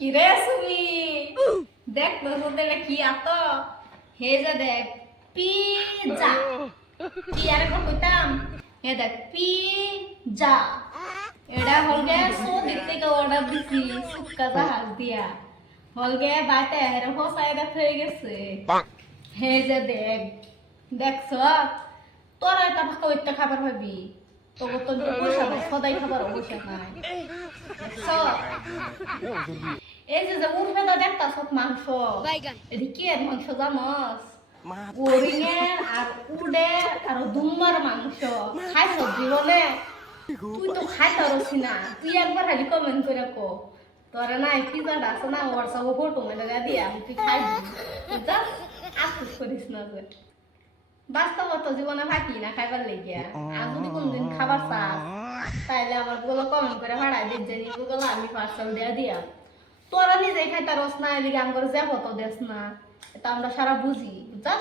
কিরে সুমি দেখ তোর মধ্যে কি আত হে যে দেখ পিজা কি আর কইতাম হে দেখ পিজা এটা হলগে সো দিতে কে অর্ডার দিছি সুক্কা জাহাজ দিয়া হলগে বাইতে হেরে ফসাই দেখ হয়ে গেছে হে যে দেখ দেখছ তোরা এটা ভাকা ওইটা খাবার ভাবি তোকে তো পয়সা সদাই খাবার অবশ্যই নাই দেখছ এই যে যে উঠবে তো দেখতা সব মাংস এটি কি এর মাংস জানস ওরিঙের আর উডের আর দুম্বার মাংস খাই সব জীবনে তুই তো খাইতে পারছি না তুই একবার খালি কমেন্ট করে কো তোরা না পিজাটা আছে না হোয়াটসঅ্যাপে ফটো মেলে দিয়া তুই খাইবি বুঝা আফসোস করিস না যে বাস্তবত জীবনে থাকি না খাইবার লেগিয়া আর যদি কোনদিন খাবার চাস তাইলে আমার গুলো কমেন্ট করে ভাড়াই দিচ্ছে গুলো আমি পার্সেল দিয়া দিয়া তোরা নিজেই খাইতে রস না এদিকে আমার যে হতো দেশ না এটা আমরা সারা বুঝি বুঝা